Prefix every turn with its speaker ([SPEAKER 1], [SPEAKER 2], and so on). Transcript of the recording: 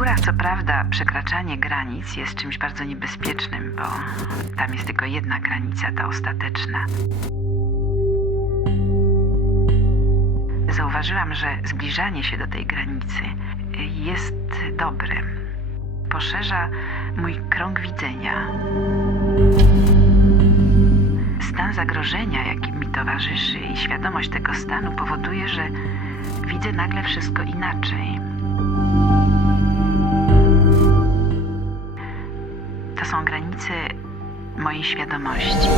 [SPEAKER 1] górach, co prawda, przekraczanie granic jest czymś bardzo niebezpiecznym, bo tam jest tylko jedna granica, ta ostateczna. Zauważyłam, że zbliżanie się do tej granicy jest dobre. Poszerza mój krąg widzenia. Stan zagrożenia, jaki mi towarzyszy, i świadomość tego stanu powoduje, że widzę nagle wszystko inaczej. To są granice mojej świadomości.